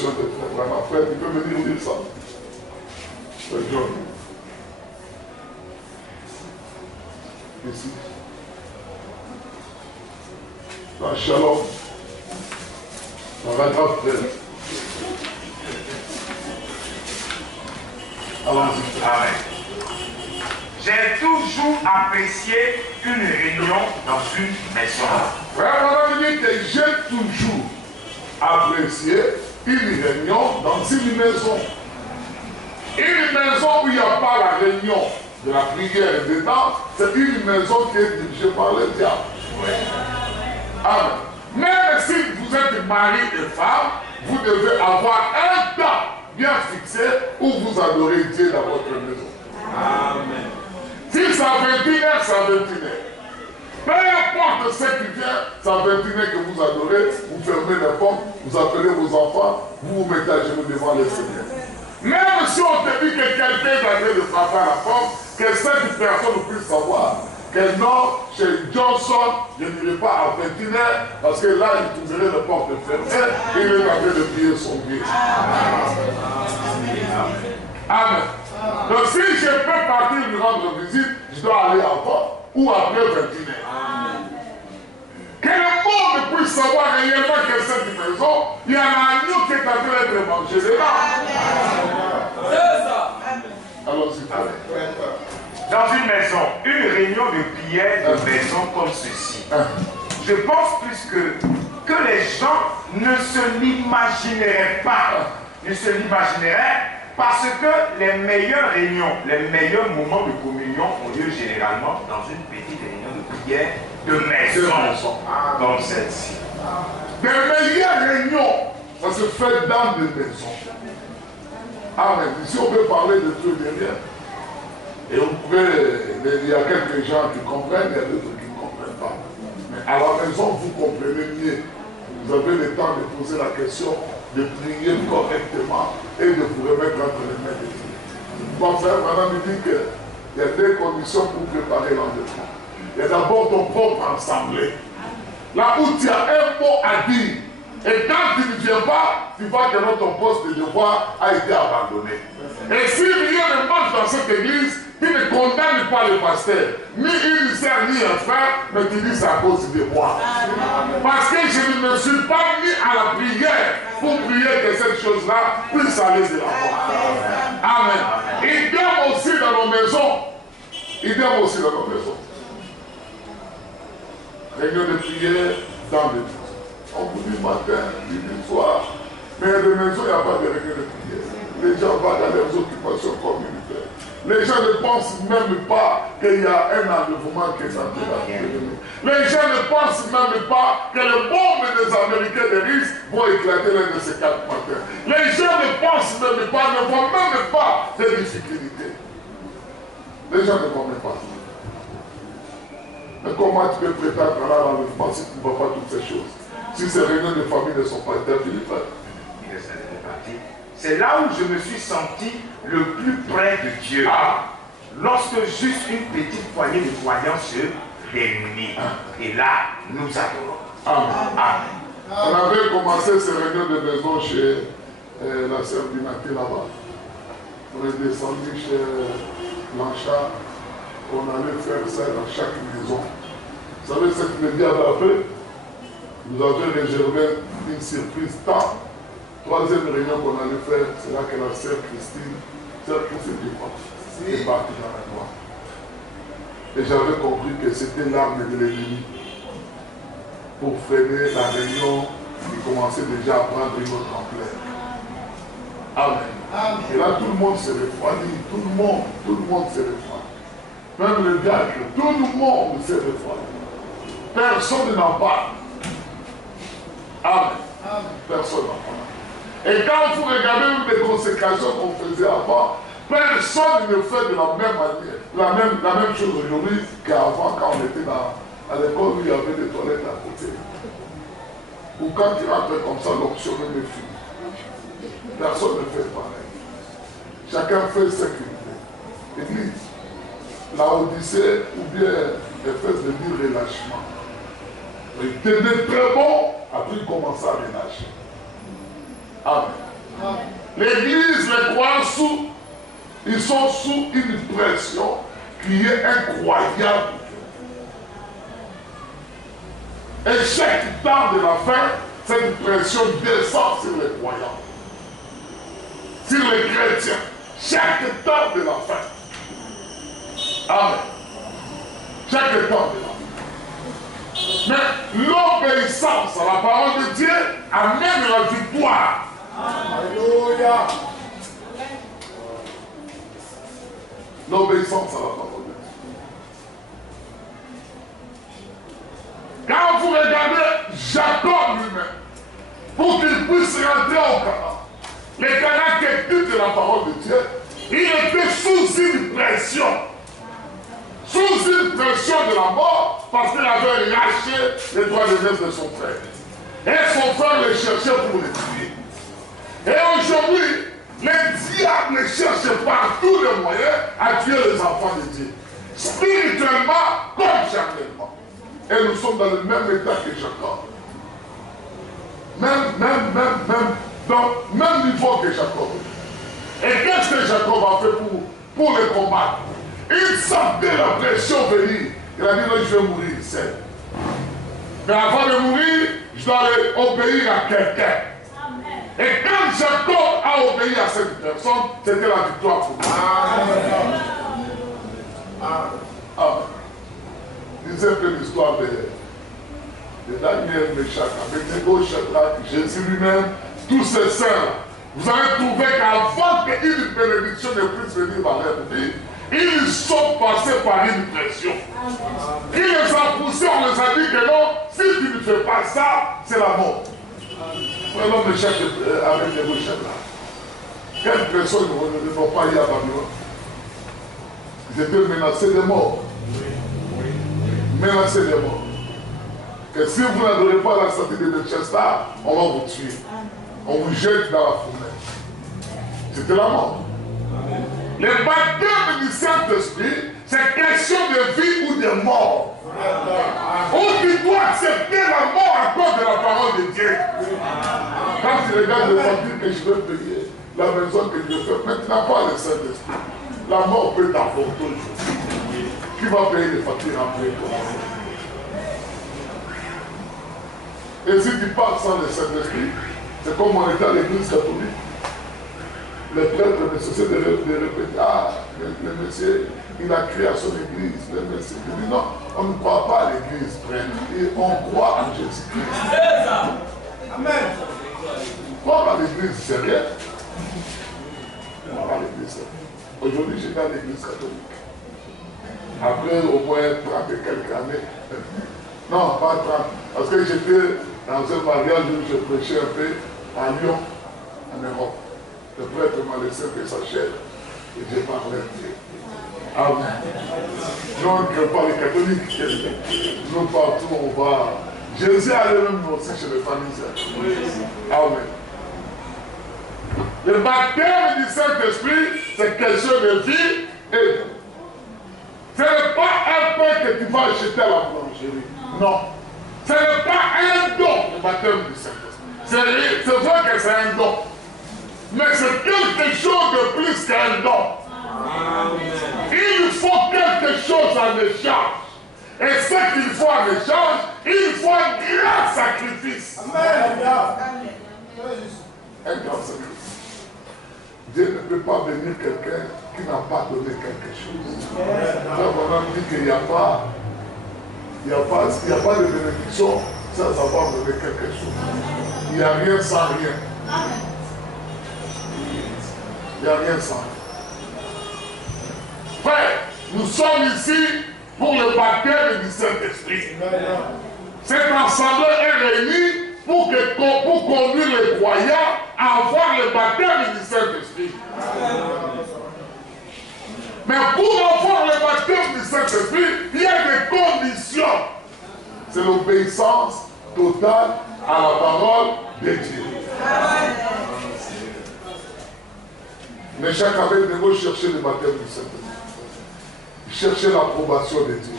sur tes frères, vraiment, frère, tu peux venir dire ça. Frère John. Ici. La shalom. La grave frère. Allons-y. Amen. J'ai toujours apprécié une réunion dans une maison. Frère, on va dire que j'ai toujours apprécié une réunion dans une maison. Une maison où il n'y a pas la réunion de la prière dedans, c'est une maison qui est dirigée par le diable. Oui. Amen. Même si vous êtes mari et femme, vous devez avoir un temps bien fixé où vous adorez Dieu dans votre maison. Amen. Si c'est à 21h, c'est à 21h. Peu importe ce qui vient, c'est à 21h que vous adorez, vous fermez les portes, vous appelez vos enfants, vous vous mettez à genoux devant le Seigneur. Même si on te dit que quelqu'un est en train de frapper à la porte, que cette personne puisse savoir que non, chez Johnson, je n'irai pas à 21h, parce que là, il trouverait les portes fermées et il est en train de prier son Dieu. Amen. Donc si je peux partir lui rendre visite, je dois aller avant ou après 21h. Que le monde puisse savoir réellement que cette maison, il y a un agneau qui est en train d'être mangé dedans. C'est ça. Allons-y. Dans une maison, une réunion de prière de maison comme ceci, je pense plus que les gens ne se l'imagineraient pas. Ne se l'imagineraient parce que les meilleures réunions, les meilleurs moments de communion ont lieu généralement dans une petite réunion de prière de maison comme celle-ci. Les meilleures réunions, ça se fait dans des maisons. Amen. Ici, on peut parler de tout et de rien. Et il y a quelques gens qui comprennent, il y a d'autres qui ne comprennent pas. Mais à la maison, vous comprenez mieux. Vous avez le temps de poser la question, de prier correctement et de vous remettre entre les mains de Dieu. Mon frère, madame me dit qu'il y a deux conditions pour préparer l'enlèvement. Il y a d'abord ton propre assemblée. Là où tu as un mot à dire. Et quand tu ne viens pas, tu vois que ton poste de devoir a été abandonné. Et si rien ne marche dans cette église, tu ne condamnes pas le pasteur, ni une sœur, ni un frère, mais tu dis c'est à cause de moi. Parce que je ne me suis pas mis à la prière pour prier que cette chose-là puisse aller de la foi. Amen. Idem aussi dans nos maisons. Idem aussi dans nos maisons. Réunion de prière dans les maisons. On vous dit matin, midi, soir. Mais à des maisons, il n'y a pas de réunion de prière. Les gens vont dans leurs occupations communautaires. Les gens ne pensent même pas qu'il y a un enlèvement qui est en train d'arriver. Les gens ne pensent même pas que les bombes des Américains de risque vont éclater l'un de ces 4 matins. Les gens ne pensent même pas, ne voient même pas des difficultés. Les gens ne voient même pas. Mais comment tu peux prétendre à l'enlèvement si tu ne vois pas toutes ces choses? Si ces réunions de famille ne sont pas interdites. C'est là où je me suis senti le plus près de Dieu. Lorsque juste une petite poignée de croyants se réunit. Et là, nous adorons. Amen. On avait commencé ces réunions de maison chez la sœur Binaté là-bas. On est descendu chez Blanchard. On allait faire ça dans chaque maison. Vous savez ce que le diable a fait? Nous avions réservé une surprise tant. Troisième réunion qu'on allait faire, c'est là que la sœur Christine est partie dans la gloire. Et j'avais compris que c'était l'arme de l'ennemi pour freiner la réunion qui commençait déjà à prendre une autre ampleur. Amen. Et là, tout le monde se refroidit. Tout le monde se refroidit. Même le diable, tout le monde se refroidit. Personne n'en parle. Amen. Personne n'en parle. Et quand vous regardez les consécrations qu'on faisait avant, personne ne fait de la même manière, la même chose aujourd'hui qu'avant quand on était à l'école où il y avait des toilettes à côté. Ou quand tu rentres comme ça, l'option est finie. Personne ne fait pareil. Chacun fait ce qu'il fait. Église, la Odyssée ou bien Éphèse de dire relâchement. Il était très bon, après il commence à relâcher. Amen. L'église, les croyants, ils sont sous une pression qui est incroyable. Et chaque temps de la fin, cette pression descend sur les croyants, sur les chrétiens. Chaque temps de la fin. Amen. Chaque temps de la fin. Mais l'obéissance à la parole de Dieu amène la victoire. Alléluia. L'obéissance à la parole de Dieu. Quand vous regardez Jacob lui-même, pour qu'il puisse rentrer au Canaan, les caractéristiques de la parole de Dieu, il était sous une pression. Sous une pression de la mort, parce qu'il avait lâché les droits de naissance de son frère. Et son frère le cherchait pour le tuer. Et aujourd'hui, les diables cherchent par tous les moyens à tuer les enfants de Dieu. Spirituellement comme charnellement. Et nous sommes dans le même état que Jacob. Dans le même niveau que Jacob. Et qu'est-ce que Jacob a fait pour le combattre? Il sentait la pression venir. Il a dit non, je vais mourir seul. Mais avant de mourir, je dois aller obéir à quelqu'un. Et quand Jacob a obéi à cette personne, c'était la victoire pour lui. Amen. Disait un peu l'histoire de Daniel, Meshach, Abednego, Shadrach, Jésus lui-même, tous ces saints. Vous avez trouvé qu'avant qu'une bénédiction ne puisse venir dans leur vie, ils sont passés par une pression. Il les a poussés, on les a dit que non, si tu ne fais pas ça, c'est la mort. L'homme de Meshach avec les bouches là. Quelle personne ne vont pas y à Babylone? Ils étaient menacés de mort. Menacés de mort. Que si vous n'adorez pas la santé de Manchester, on va vous tuer. On vous jette dans la fournaise. C'était la mort. Le baptême du Saint-Esprit, c'est question de vie ou de mort. Ou tu dois accepter la mort à cause de la parole de Dieu. Quand tu regardes le famille que je veux payer, la maison que je veux faire, maintenant pas le Saint-Esprit. La mort peut t'apporter aujourd'hui. Qui va payer les factures après toi? Et si tu pars sans le Saint-Esprit, c'est comme on était à l'église catholique. Le prêtre ne cessait de répéter, ah, le monsieur, il a crié à son église. Le monsieur dit non, on ne croit pas à l'église, frère. Et on croit en Jésus-Christ. Amen. Croire à l'église, c'est rien. Croire à l'église, c'est rien. Aujourd'hui, j'étais à l'église catholique. Après au moins 30 et quelques années. Non, pas 30. Parce que j'étais dans un mariage où je prêchais un peu à Lyon, en Europe. Le prêtre m'a laissé faire sa chair et j'ai parlé. Amen. Nous, on ne crée pas les catholiques. Nous, partout, on va. Jésus allait même aussi chez les familles. Amen. Le baptême du Saint-Esprit, c'est quelque chose de vie et ce n'est pas un pain que tu vas acheter à la boulangerie. Non. Ce n'est pas un don, le baptême du Saint-Esprit. C'est vrai que c'est un don. Mais c'est quelque chose de plus qu'un don. Il faut quelque chose en échange. Et ce qu'il faut en échange, il faut un grand sacrifice. Amen. Un grand sacrifice. Dieu ne peut pas bénir quelqu'un qui n'a pas donné quelque chose. On a dit qu'il n'y a pas de bénédiction sans avoir donné quelque chose. Il n'y a rien sans rien. Il n'y a rien sans rien. Frère, nous sommes ici pour le baptême du Saint-Esprit. Cette assemblée est réunie pour conduire les croyants à avoir le baptême du Saint-Esprit. Mais pour avoir le baptême du Saint-Esprit, il y a des conditions. C'est l'obéissance totale à la parole de Dieu. Mais chaque année, ils vont chercher le baptême du Saint-Esprit. Ils cherchaient l'approbation de Dieu.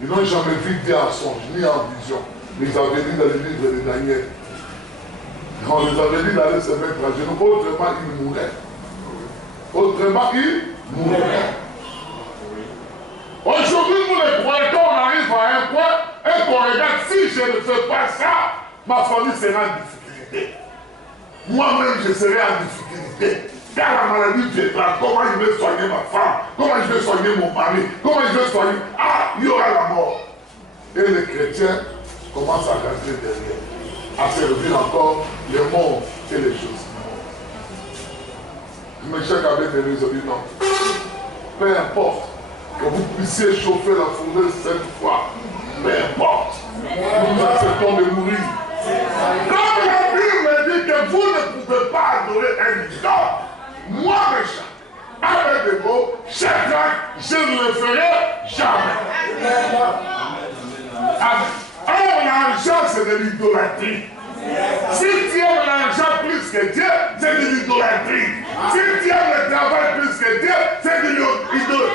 Ils n'ont jamais vu Dieu en songe, ni en vision. Mais ils avaient lu dans le livre de Daniel. On les avait dit d'aller se mettre à genoux, autrement ils mouraient. Autrement ils mouraient. Aujourd'hui, nous les croyons, quand on arrive à un point et qu'on regarde, si je ne fais pas ça, ma famille sera en difficulté. Moi-même, je serai en difficulté. Car la maladie viendra, comment je vais soigner ma femme, comment je vais soigner mon mari, comment je vais soigner... Ah, il y aura la mort. Et les chrétiens commencent à rentrer derrière, à servir encore les morts et les choses. Mais chaque année, les dit non. Peu importe que vous puissiez chauffer la fournaise 7 fois, peu importe, nous acceptons de mourir. Comme la Bible me dit que vous ne pouvez pas adorer un idole, moi, méchant, avec des mots, je ne le ferai jamais. Or, l'argent, c'est de l'idolâtrie. Si tu aimes l'argent plus que Dieu, c'est de l'idolâtrie. Si tu aimes le travail plus que Dieu, c'est de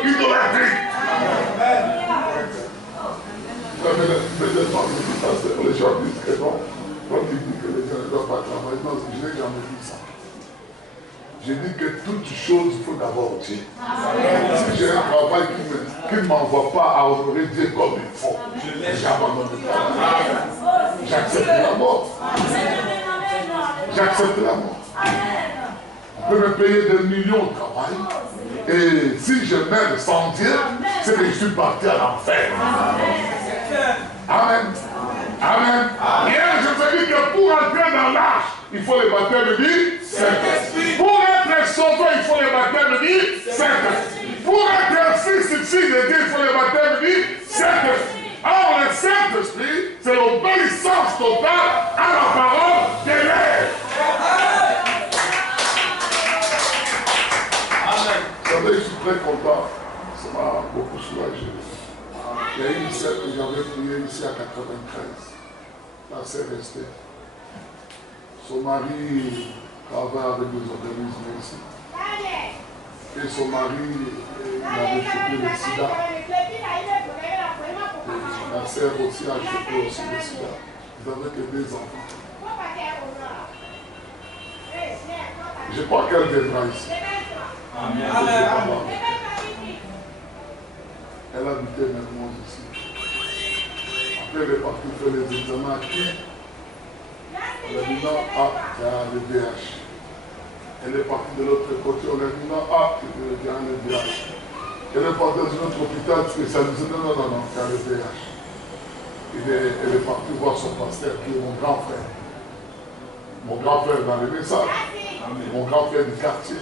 l'idolâtrie. Les gens disent que non. Quand tu dis que les gens ne doivent pas travailler, non, je n'ai jamais dit ça. J'ai dit que toute chose, il faut d'abord Dieu. Si j'ai un travail qui ne m'envoie pas à honorer Dieu comme il faut, j'abandonne le travail. J'accepte la mort. J'accepte la mort. On peut me payer des millions de travail. Et si je meurs sans Dieu, c'est que je suis parti à l'enfer. Amen. Amen. Hier, je vous ai dit que pour entrer dans l'arche, il faut les baptêmes du Saint-Esprit. Pour être sauvé, il faut les baptêmes du Saint-Esprit. Pour être un fils de Dieu, il faut les baptêmes du Saint-Esprit. Or, le Saint-Esprit, c'est l'obéissance totale à la parole de l'air. Vous savez, je suis très content. Ça m'a beaucoup soulagé. Il y a une sœur que j'avais priée ici à 93. La sœur restée. Son mari travaille avec des organismes ici. Et son mari, il avait chopé le sida. Et la sœur aussi a chopé aussi le sida. Ils n'avaient que 2 enfants. Je crois qu'elle viendra ici. Amen. Elle habitait maintenant ici. Après, elle est partie faire les examens à qui? Elle a dit non, tu as le VH. Elle est partie de l'autre côté, on a dit non, tu as le VH. Elle est partie dans un autre hôpital spécialisé, non, tu as le VH. Elle est partie voir son pasteur qui est mon grand frère. Mon grand frère dans les messages. Mon grand frère du quartier.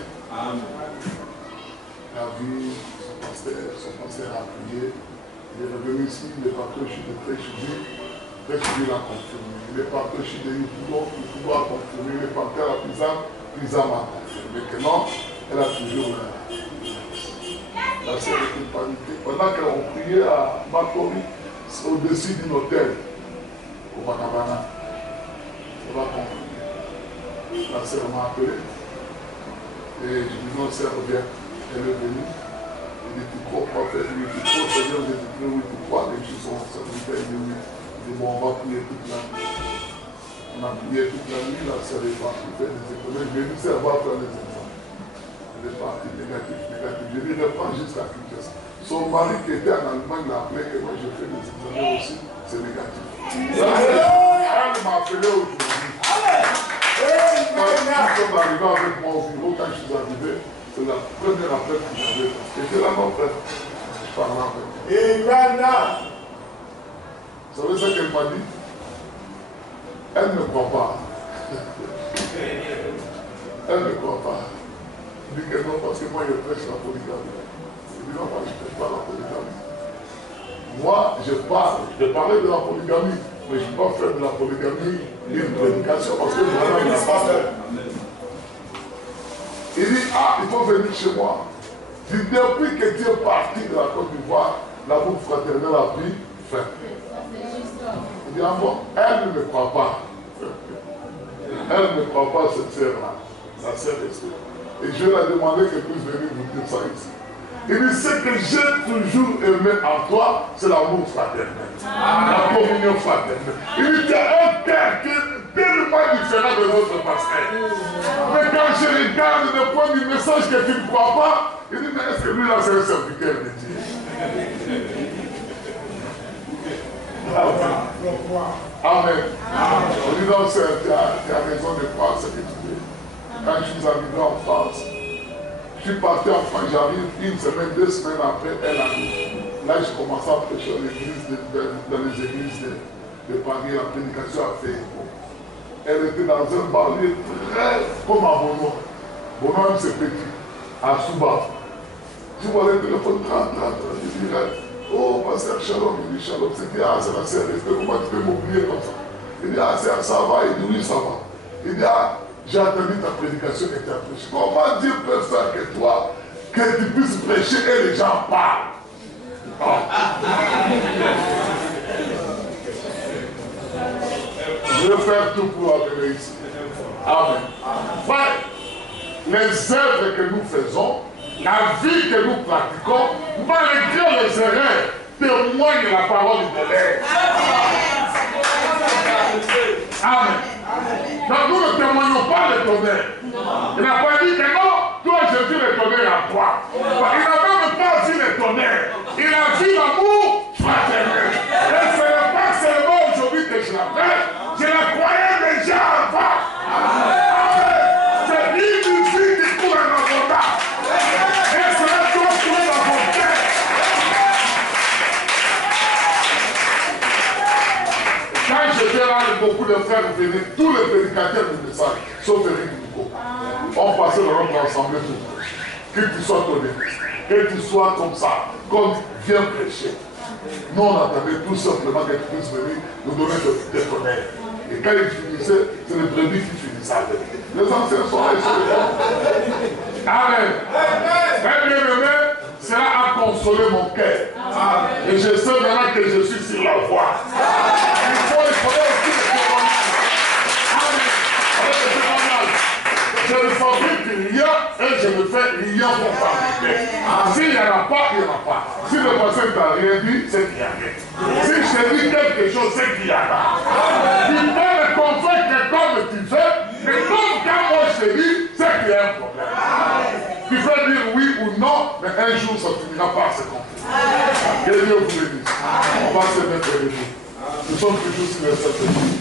Il a vu son pasteur a prié. Il est revenu ici, il est parti au Chine de Tréchoubi. Tréchoubi l'a confirmé. Il est parti au Chine de Yipoudo, Yipoudo a confirmé. Il est parti à la Pisa m'a confirmé. Que non, elle a toujours la sœur était paniquée. Pendant qu'elle a prié à Makori, au-dessus d'un hôtel, au Bakabana, elle a compris. La sœur m'a appelé. Et je dis non, sœur, reviens. Elle est venue. Il dit, tu crois pas, tu crois, Seigneur, je dis, oui, tu crois, les choses sont serviteurs. Il dit, bon, on va prier toute la nuit. On a prié toute la nuit, la sœur est partie faire des économies. Je lui ai dit, elle va faire des examens. Elle est partie, négatif. Je lui ai dit, reprends jusqu'à Kinshasa. Son mari qui était en Allemagne l'a appelé et moi j'ai fait des examens aussi, c'est négatif. Elle m'a appelé aujourd'hui. Quand ils sont arrivés avec moi au bureau, quand je suis arrivé, c'est la première appel que j'avais faite. J'étais là, mon frère. Je parlais avec elle. Vous savez ce qu'elle m'a dit? Elle ne croit pas. Elle ne croit pas. Je dis que non, parce que moi je prêche la polygamie. Je dis non, moi je ne prêche pas la polygamie. Moi, je parlais de la polygamie, mais je ne peux pas faire de la polygamie une prédication parce que je ne l'ai pas fait. Il dit, il faut venir chez moi. Il dit, depuis que tu es parti de la Côte d'Ivoire, l'amour fraternel a pris fin. Il dit, bon, elle ne me croit pas. Elle ne croit pas cette sœur-là, la sœur Esther. Et je lui ai demandé qu'elle puisse venir vous dire ça ici. Il dit, ce que j'ai toujours aimé en toi, c'est l'amour fraternel. La communion fraternelle. Il dit, tu as un cœur qui est tellement pas différent de notre pasteur. Mais quand je regarde le point du message que tu ne crois pas, il dit, mais est-ce que lui là c'est un serviteur de Dieu? Amen. On dit donc, tu as raison de croire ce que tu dis. Quand je suis arrivé en France, je suis parti en France, j'arrive une semaine, 2 semaines après, elle arrive. Là, je commençais à prêcher dans les églises de Paris, la prédication a fait écho. Elle était dans un banlieue très comme à Bono. Bono même c'est petit, à Souba. Je vois le téléphone 30, je dirais, oh, pasteur Shalom, il dit Shalom, c'est qui? Ah, c'est la sœur, comment tu peux m'oublier comme ça? Il dit, ah, ça va, il dit, oui, ça va. Il dit, ah, j'ai entendu ta prédication et ta prêché. Comment Dieu peut faire que toi, que tu puisses prêcher et les gens parlent? Oh. Je vais faire tout pour amener ici. Amen. Frère, les œuvres que nous faisons, la vie que nous pratiquons, malgré les erreurs, témoignent la parole de l'air. Amen. Donc nous ne témoignons pas le tonnerre. Il n'a pas dit que non, toi Jésus le tonnerre à toi. Il n'a même pas dit le tonnerre. Il a dit l'amour fraternel. Et ce n'est pas seulement aujourd'hui que je la fais, je la croyais déjà avant. C'est une musique qui coule dans mon âme. Et cela doit couler dans mon cœur. Quand j'étais là, beaucoup de frères venaient, tous les prédicateurs du message, sauf Eric Bouko, on passait dans notre assemblée tout. Que tu sois tonné, que tu sois comme ça, comme viens prêcher. Nous on attendait tout simplement que tu puisses venir nous donner des tonnerres. Et quand il finissait, c'est le brebis qui finissait avec. Les anciens sont là, ils sont là. Amen. Très bien aimé, cela a consolé mon cœur. Et je sais maintenant que je suis sur la voie. Il faut aussi le témoignage. Amen. Je ne fabrique rien et je ne fais rien pour fabriquer. S'il n'y en a pas, il n'y en a pas. Si le passé ne t'a rien dit, c'est qu'il y a rien. Si je te dis quelque chose, c'est qu'il y en a. Tu peux me convaincre comme tu fais, mais comme quand moi je te dis, c'est qu'il y a un problème. Tu peux dire oui ou non, mais un jour ça finira par se comprendre. Que Dieu vous bénisse. On va se mettre les mots. Nous sommes toujours sur le Saint-Esprit.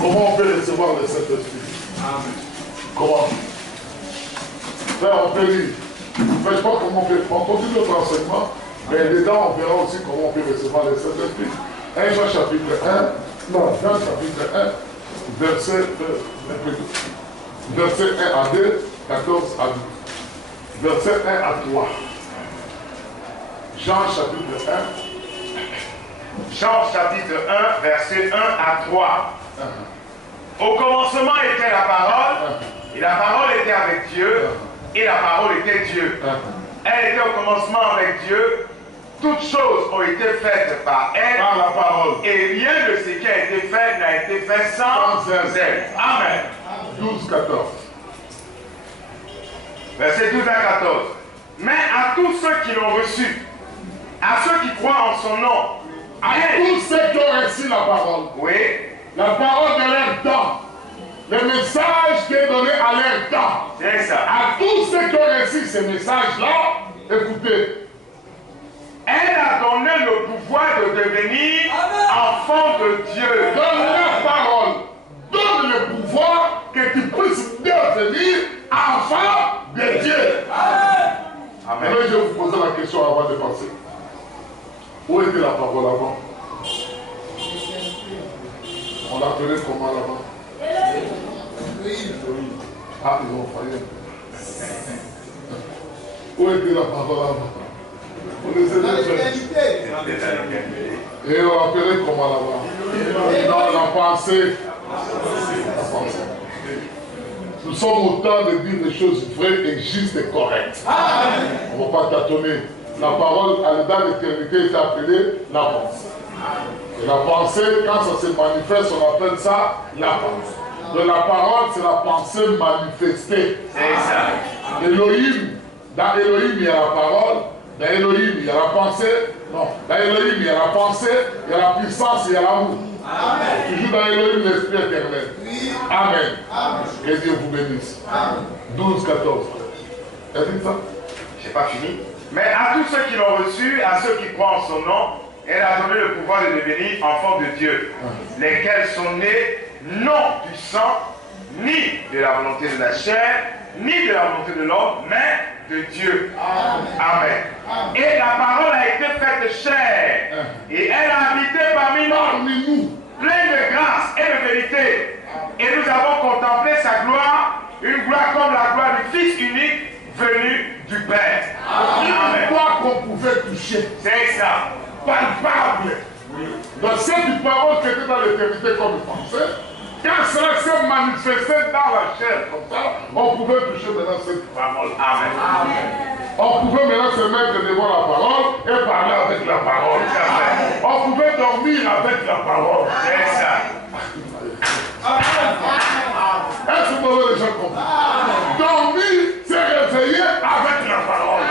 Comment on peut recevoir le Saint-Esprit? Comment? Frère, on peut lire. Je ne sais pas comment on peut. On continue notre enseignement, mais dedans, on verra aussi comment on peut recevoir le Saint-Esprit. 1 Jean chapitre 1, non, Jean chapitre 1, verset 1 à 2, 14 à 12. Verset 1 à 3. Jean chapitre 1. Jean chapitre 1, verset 1 à 3. Au commencement était la parole, et la parole était avec Dieu, et la parole était Dieu. Elle était au commencement avec Dieu. Toutes choses ont été faites par elle, Par la parole. et rien de ce qui a été fait n'a été fait sans elle. Amen. 12, 14. Verset 12 à 14. Mais à tous ceux qui l'ont reçu, à ceux qui croient en son nom, À tous ceux qui ont reçu la parole, oui, la parole de leur temps, le message qui est donné à leur temps, c'est ça. à tous ceux qui ont reçu ce message-là, écoutez, Elle a donné le pouvoir de devenir enfant de Dieu. donne la parole, donne le pouvoir que tu puisses devenir enfant de Dieu. Amen. Alors, je vais vous poser la question avant de passer. Où était la parole avant? On l'appelait comment là-bas? Ah, ils ont failli. Où était la parole avant? On les aidait. Et on l'appelait comment là-bas? Dans la pensée. La pensée. Nous sommes au temps de dire des choses vraies et justes et correctes. On ne va pas tâtonner. La parole, dans l'éternité, est appelée la pensée. Et la pensée, quand ça se manifeste, on appelle ça la pensée. De la parole, c'est la pensée manifestée. C'est ça. Elohim, dans Elohim, il y a la parole. Dans Elohim, il y a la pensée. Non, dans Elohim, il y a la pensée, il y a la puissance, il y a l'amour. Toujours dans Elohim, l'Esprit éternel. Amen. Que Dieu vous bénisse. 12, 14. Elle dit ça? Je n'ai pas fini. Mais à tous ceux qui l'ont reçu, à ceux qui croient en son nom, elle a donné le pouvoir de devenir enfants de Dieu, lesquels sont nés non du sang, ni de la volonté de la chair, ni de la volonté de l'homme, mais de Dieu. Amen. Et la parole a été faite chair, et elle a habité parmi nous, pleine de grâce et de vérité. Et nous avons contemplé sa gloire, une gloire comme la gloire du Fils unique venu du Père. Une gloire qu'on pouvait toucher. C'est ça. Palpable. Donc cette parole qui était dans l'éternité comme pensée, quand cela s'est manifesté dans la chair comme ça, on pouvait toucher maintenant cette parole. Amen. On pouvait maintenant se mettre devant la parole et parler avec la parole. On pouvait dormir avec la parole. C'est ça. Est-ce que vous avez déjà compris? Dormir, c'est réveiller avec la parole.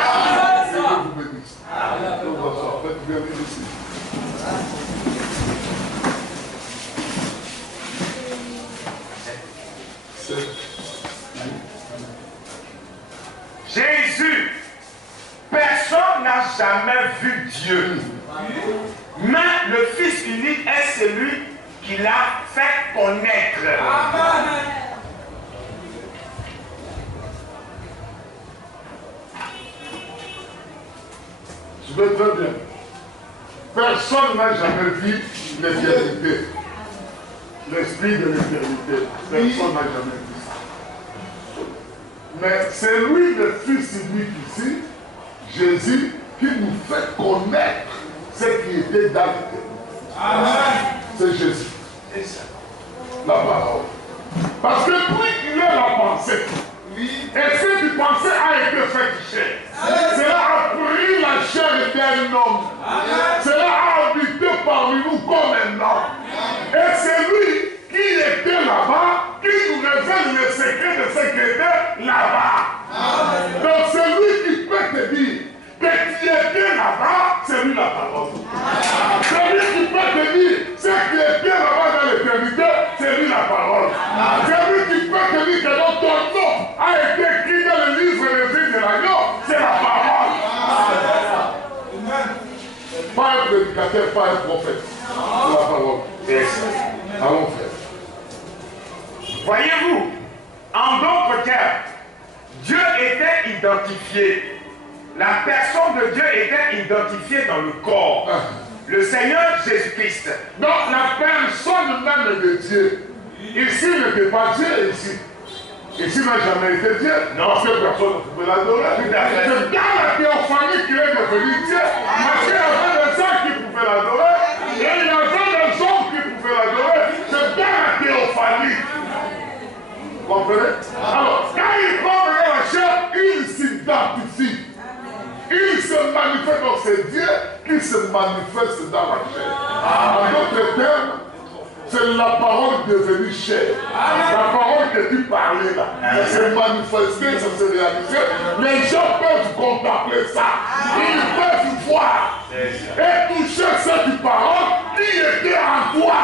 Que Dieu vous bénisse. Faites bien ici. Jésus, personne n'a jamais vu Dieu. Mais le Fils unique est celui qui l'a fait connaître. Amen. Je vais très bien. Personne n'a jamais vu l'éternité. L'esprit de l'éternité. Personne n'a jamais vu ça. Mais c'est lui le Fils unique ici, Jésus, qui nous fait connaître ce qui était dans l'éternité. C'est Jésus. La parole. Parce que lui, il est la pensée. Et cette pensée a été faite chair. Cela a pris la chair d'un homme. Cela a habité parmi nous comme un homme. Et c'est lui qui était là-bas, qui nous révèle le secret de ce qui était là-bas. Donc c'est lui qui peut te dire que tu étais là-bas, c'est lui la parole. C'est lui qui peut te dire ce qui était là-bas dans l'éternité, c'est lui la parole. C'est lui qui peut te dire que dans ton nom a été écrit dans le livre de vie de l'agneau, c'est la parole. Pas un prédicateur, pas un prophète. C'est la parole. Allons faire. Voyez-vous, en d'autres termes, Dieu était identifié. La personne de Dieu était identifiée dans le corps. Le Seigneur Jésus-Christ. Donc la personne même de Dieu, ici n'était pas Dieu ici. Ici n'a jamais été Dieu. Non, parce que personne ne pouvait l'adorer. C'est dans la théophanie qu'il est devenu Dieu. Parce qu'il y avait des gens qui pouvaient l'adorer. Et il y avait des hommes qui pouvaient l'adorer. C'est dans la théophanie. Vous comprenez? Alors, quand il prend la chair, il s'identifie. Il se manifeste, donc c'est Dieu qui se manifeste dans la chair. En d'autres termes, c'est la parole devenue chair. La parole que tu parlais là, ça s'est manifesté, ça s'est réalisé. Les gens peuvent contempler ça. Ils peuvent voir et toucher cette parole qui était en toi.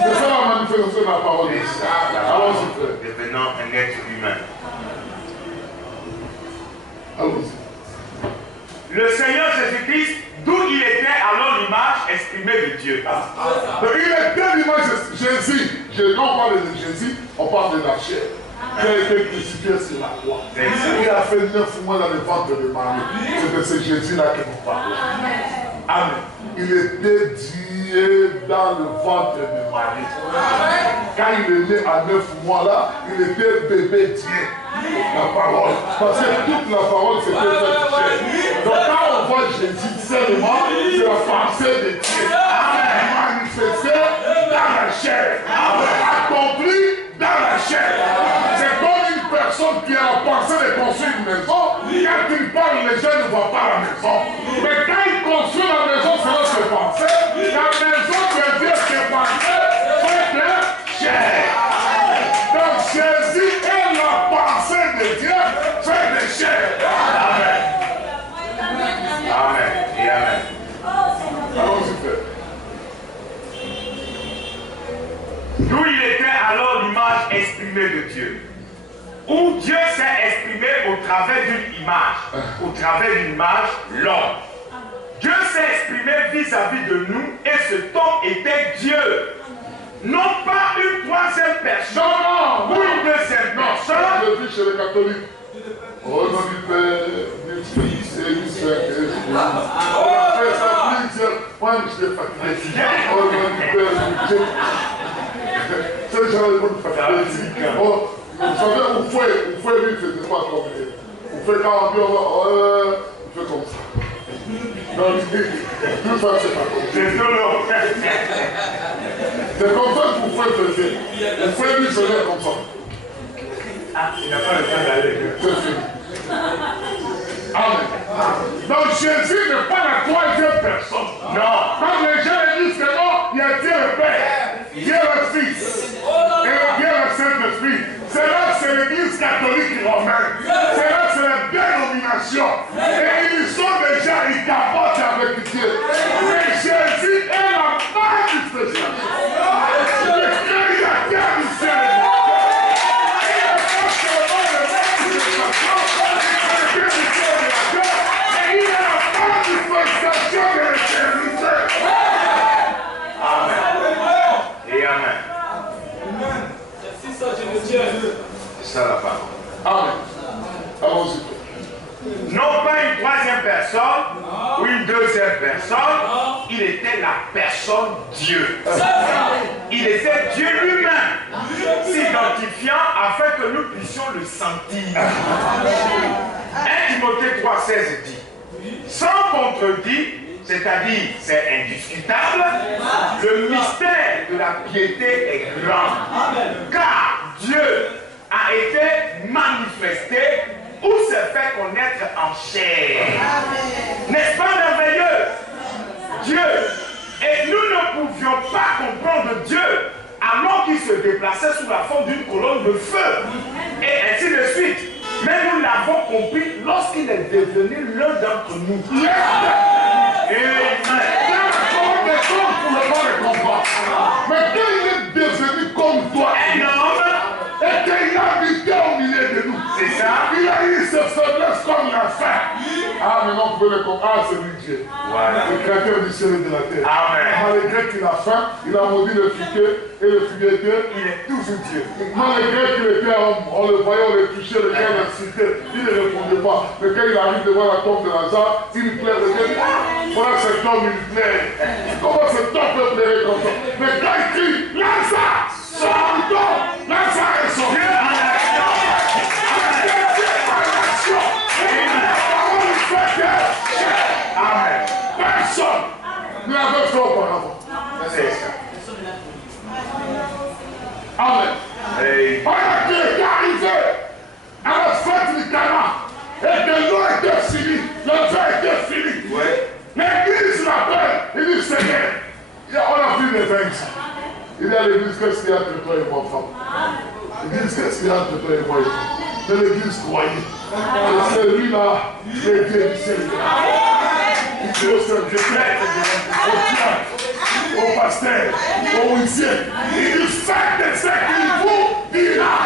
C'est ça la manifestation de la parole. Allons-y, frère. Devenant un être humain. Le Seigneur Jésus-Christ, d'où il était alors l'image exprimée de Dieu. Donc il était l'image de Jésus. Quand on parle de Jésus, on parle de la chair. Qui a été crucifié sur la croix. Il a fait 9 mois dans le ventre de Marie. C'est de ce Jésus-là que nous parlons. Amen. Il était dié dans le ventre de Marie. Quand il est né à 9 mois là, il était bébé dié. La parole. Parce que toute la parole c'était faite chair. Donc quand on voit Jésus seulement, c'est la pensée de Dieu. Manifestée dans la chair. Accomplie dans la chair. C'est comme une personne qui a la pensée de construire une maison. Quand il parle, les gens ne voient pas la maison. Mais quand il construit la maison, c'est notre pensée. La maison devient ses pensées faite de chair. Donc Jésus est la pensée de Dieu faite de chair. Amen. Amen et Amen. Allons-y. exprimé de Dieu. Où Dieu s'est exprimé au travers d'une image. Au travers d'une image, l'homme. Dieu s'est exprimé vis-à-vis de nous et cet homme était Dieu. Non pas une troisième personne ou une deuxième personne. Je dis chez les catholiques. Au nom du Père, du Fils et du Saint-Esprit. Moi, je suis fatigué. Au nom du Père, du Fils. C'est les gens qui sont fatigués. Vous savez, vous faites lui, c'est pas comme lui. Vous faites quand on dit, vous faites comme ça. Non, tout ça, c'est pas comme ça. C'est solo. C'est comme ça que vous faites faire. Vous faites lui faire comme ça. Ah, il n'a pas le temps d'aller. C'est fini. Amen. Donc Jésus n'est pas la troisième personne. Non. Quand les gens disent que non, il y a Dieu le Père, Dieu le Fils et Dieu le Saint-Esprit. C'est là, c'est l'église catholique romaine. C'est là, c'est la dénomination. Et ils sont déjà, ils capotent avec Dieu. Mais Jésus est la manifestation. Le créateur du ciel. C'est ça la parole. Amen. Allons-y. Non pas une troisième personne ou une deuxième personne, il était la personne Dieu. Il était Dieu lui-même, s'identifiant afin que nous puissions le sentir. 1 Timothée 3,16 dit, sans contredit, c'est-à-dire c'est indiscutable, le mystère de la piété est grand. Car Dieu a été manifesté ou se fait connaître en chair. N'est-ce pas merveilleux? Dieu. Et nous ne pouvions pas comprendre Dieu alors qu'il se déplaçait sous la forme d'une colonne de feu. Et ainsi de suite. Mais nous l'avons compris lorsqu'il est devenu l'un d'entre nous. Mais quand il est devenu comme toi, Un homme, et qu'il a habité au milieu de nous, c'est ça. il a eu ses faiblesses comme la faim. Ah, maintenant vous pouvez le comprendre. Ah, c'est lui Dieu. Voilà. Le créateur du ciel et de la terre. Amen. Malgré qu'il a faim, il a maudit le figuier et le figuier Dieu. Il est toujours Dieu. Malgré qu'il était homme, on le voyait, on le touchait, le gars l'insultait, il ne répondait pas. Mais quand il arrive devant la tombe de Lazare, il plaît, le gars dit, ah, voilà cet homme, il plaît. Comment cet homme peut pleurer comme ça? Mais quand il crie, Lazare, sors du tombe, Lazare est sorti. Dieu en action. Amen. Personne ne l'avait fait auparavant. C'est ça. Amen. Et Pendant qu'il était arrivé à la fête du Cana et que l'eau était finie, le vin était fini. ouais. L'église l'appelle, il dit Seigneur, on a pris le vin ici. Il dit à l'église, qu'est-ce qu'il y a entre toi et moi, femme? L'église, qu'est-ce qu'il y a entre toi et moi? De l'église croyée. C'est lui-là, le Dieu du ciel. Il dit au Seigneur, je plaide au diable, au pasteur, au huissier. Il dit, faites de ce qu'il vous dira.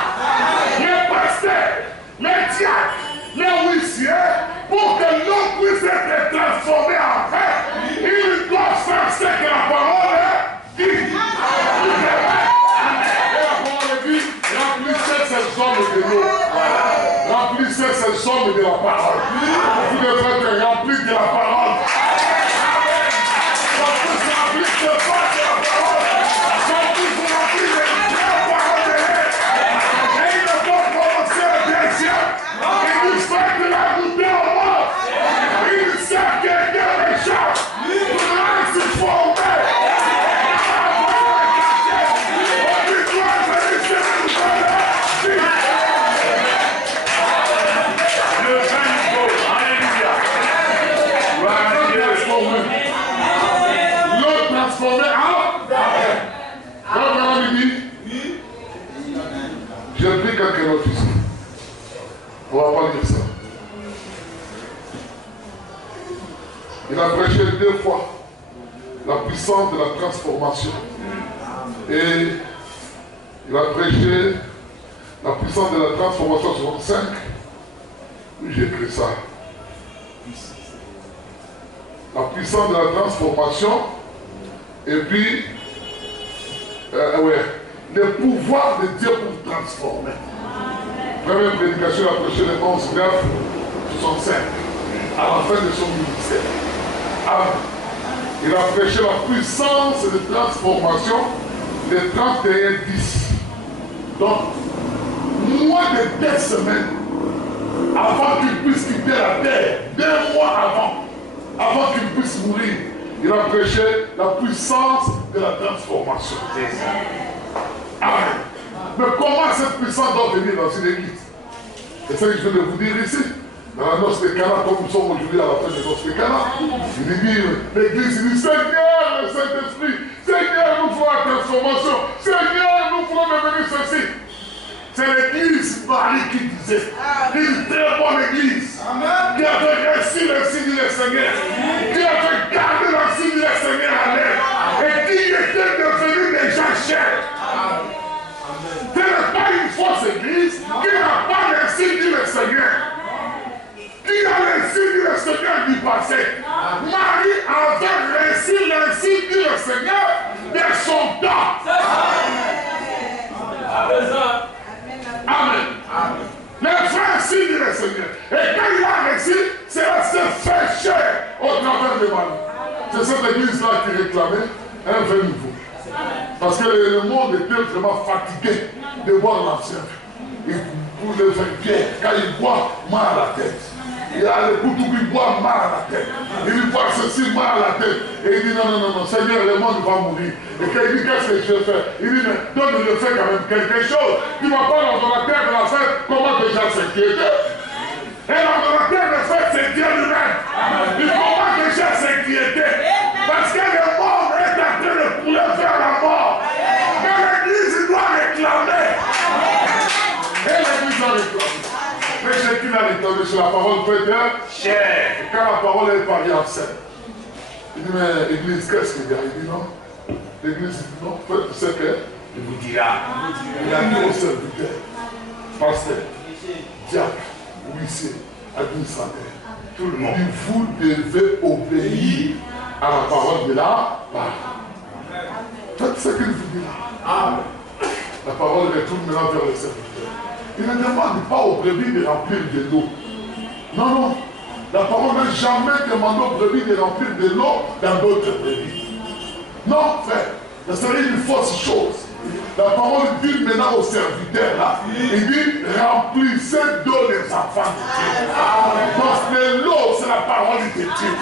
Les pasteurs, les diacres, les huissiers, pour que l'homme puisse être transformé en paix, il doit faire ce que la parole dit. Et la parole dit, remplissez ces hommes de l'eau. Remplissez ces hommes de la parole. Vous devez être remplis de la parole. Remplissez de force de la parole. Remplis de la parole de l'air. Et il ne faut prononcer le deuxième. Il nous fait de la goûter au monde. Il sait que Dieu les gens pour se former. J'ai pris quelqu'un d'autre ici. On ne va pas dire ça. Il a prêché 2 fois la puissance de la transformation. Et il a prêché puissance de la transformation 65. Oui, j'ai écrit ça. La puissance de la transformation. Et puis, le pouvoir de Dieu pour transformer. Première prédication, la prochaine est 11, 9, 65. À la fin de son ministère. Amen. Il a prêché la puissance de transformation de 31-10. Donc, moins de 2 semaines avant qu'il puisse quitter la terre, 2 mois avant qu'il puisse mourir, il a prêché la puissance de la transformation. C'est ça. Amen. Mais comment cette puissance doit venir dans une église? C'est ce que je viens de vous dire ici. Dans la noce de Cana, comme nous sommes aujourd'hui à la fin de la noce de Cana, il dit, l'église, il dit, Seigneur, le Saint-Esprit, Seigneur, nous ferons la transformation, Seigneur, nous ferons devenir ceci. C'est l'église Marie qui disait, une très bonne église, qui avait réussi le signe du Seigneur, qui avait gardé le signe du Seigneur à l'air, et qui était devenu des gens chers. Ce n'est pas une fausse église qui n'a pas le signe du Seigneur. Qui a le signe du Seigneur du passé. Marie avait reçu le signe du Seigneur de son temps. Amen. Le vrai signe du Seigneur. Et quand il a reçu, cela s'est fait cher au travers de Marie. C'est cette église-là qui réclamait un vrai nouveau. Parce que le monde était vraiment fatigué de voir l'ancien. Il voulait faire guerre. Quand il boit, mal à la tête. Il a le couteau qui boit mal à la tête. Il voit ceci mal à la tête. Et il dit non, Seigneur, le monde va mourir. Et quand il dit qu'est-ce que je vais faire? Il dit mais donc je fais quand même quelque chose. Tu ne vas pas dans la terre de la fête, comment déjà s'inquiéter? Et dans la terre de la fête, c'est Dieu lui-même. Il ne faut pas déjà s'inquiéter. Parce que le monde est en train de couler vers la mort. Mais l'église doit réclamer. Et l'église doit réclamer. Mais c'est qu'il a réclamé sur la parole peut être cher. Et quand la parole est parlée en scène, il dit mais l'église, qu'est-ce qu'il y a? Il dit non. L'église dit non. Tu sais que Il vous dira. il a dit aux serviteurs, pasteur, diacre, huissier, administrateur, Tout le monde. vous devez obéir à la parole de la parole. Faites ce qu'il vous dit là. La parole retourne maintenant vers les serviteurs. Il ne demande pas aux brebis de remplir de l'eau. Non. La parole n'a jamais demandé aux brebis de remplir de l'eau dans d'autres brebis. Non, frère. C'est une fausse chose. La parole dit maintenant aux serviteurs là. Il dit remplissez d'eau les enfants de Dieu. Parce que l'eau, c'est la parole de Dieu.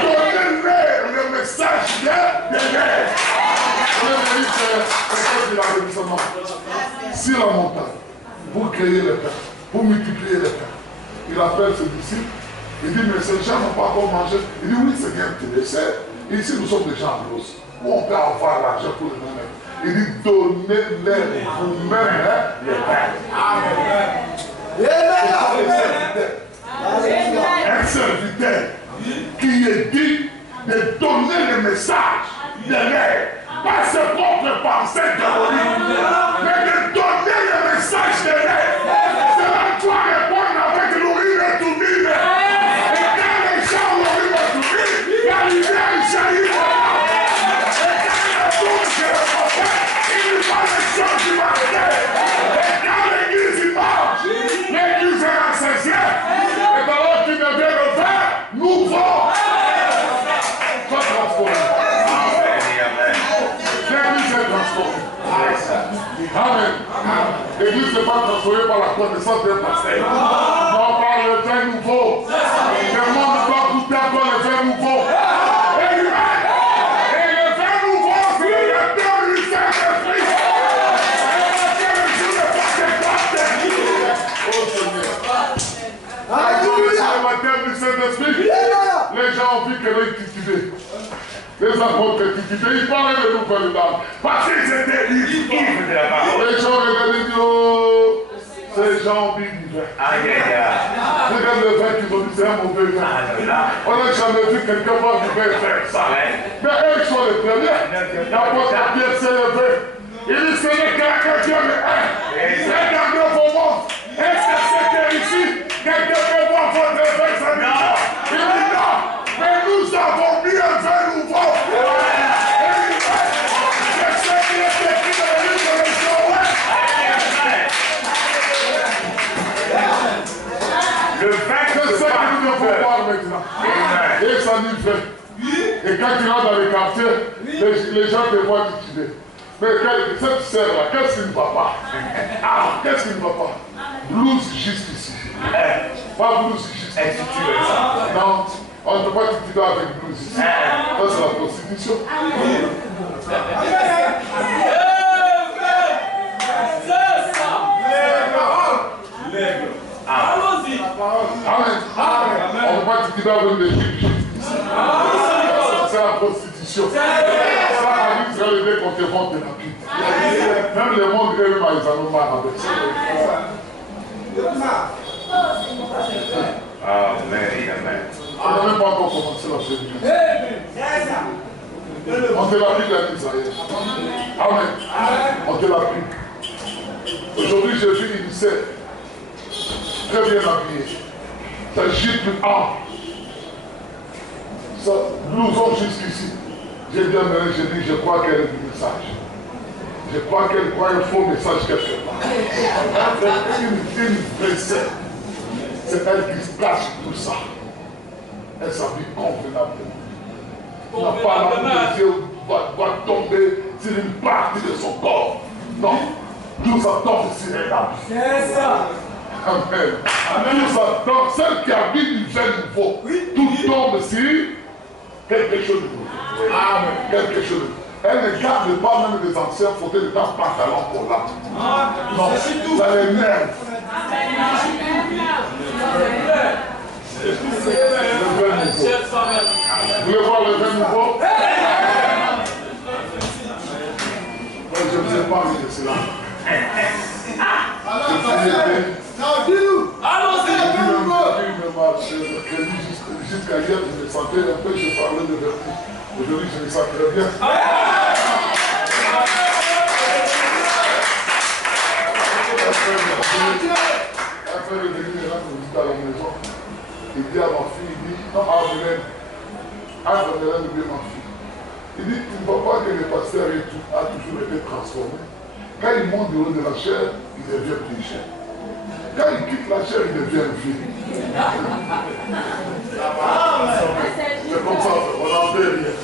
Donnez-leur le message de l'air. Sur la montagne, pour créer le pain, pour multiplier le pain. Il appelle ses disciples, il dit, mais ces gens n'ont pas encore mangé. Il dit, oui, c'est bien intéressant. Ici, nous sommes des gens en rose, où on peut avoir l'argent pour le même. Il dit, donnez-leur vous-même le pain. Un serviteur qui est dit de donner le message de l'air. Pas ses propres pensées terroristes, mais de donner le message de l'air. Cela doit répondre avec l'urine et tout. Et quand les gens l'urine et tout, la lumière jaillit de là. Et quand le tour se refait, il voit les choses du matin. Et quand l'église marche, l'église est rassasiée. Et alors qu'il devient le vin nouveau. Soit transformé. Amen. L'église n'est pas transformée par la connaissance d'un pasteur. Non, par le vin nouveau. Le monde doit goûter encore le vin nouveau. Et le vin nouveau, c'est le cœur du Saint-Esprit. Et le jour de Pentecôte. Oh Seigneur. Alléluia. Le baptême du Saint-Esprit. Les gens ont vu que l'œil titubé. Les apôtres titubés, ils parlaient de nous comme ça. Parce qu'ils étaient ivres de la parole. Les gens regardaient et disent, oh, ces gens ont bu du vin. Aïe, aïe, aïe. Regarde le vin qu'ils ont dit, c'est un mauvais vin. On n'a jamais vu quelqu'un boire du vin faire ça. Mais eux, ils sont les premiers. L'apôtre Pierre s'est levé. Il dit, Seigneur, que Dieu me hait. Regardez vos morts là. Et ça dit vrai. Et quand tu rentres dans les quartiers, les gens te voient liquider. Mais cette sœur-là, qu'est-ce qui ne va pas? Ah, qu'est-ce qui ne va pas? Blues jusqu'ici. Pas blues jusqu'ici. Non, on ne peut pas titiller avec blues ici. Ça, c'est la prostitution. Allons-y. Amen. On ne peut pas titiller avec les juifs ici. C'est la prostitution. Ça, David serait levé contre les ventes de la pute. Même les mondes eux-mêmes, ils en ont marre avec ça. Amen. On n'a même pas encore commencé la prédication. On te l'a pris de l'Israël. Amen. On te l'a pris. Aujourd'hui, j'ai vu une sœur très bien habillée. Ça gîte plus ample. Ça, blouson jusqu'ici. J'ai bien mêlé, j'ai dit, je crois qu'elle est du message. Je crois qu'elle croit un faux message quelque part. Une vraie sœur. C'est elle qui se cache tout ça. Elle s'habille convenablement. La parole de Dieu va tomber sur une partie de son corps. Non. Tout ça tombe sur elle. C'est ça. Amen. Tout ça tombe. Celle qui habite du fait nouveau. Tout tombe sur quelque chose de nouveau. Amen. Quelque chose de nouveau. Elle ne garde pas même les anciens fauteuils de temps pantalon pour là. Non, ça l'énerve. Le vrai nouveau. Vous voulez voir le vrai nouveau? Je ne sais pas de cela. Allons-y. Jusqu'à hier, je me sentais un peu, je parlais de vertu. Aujourd'hui, je me sens très bien. Un frère est venu me rendre visite à la maison. Il dit à ma fille, il dit, non, Abraham, Abraham, dit ma fille. Il dit, tu ne vois pas que le pasteur a toujours été transformé. Quand il monte du haut de la chair, il devient plus cher. Quand il quitte la chair, il devient un fille. C'est comme ça, on n'en fait rien.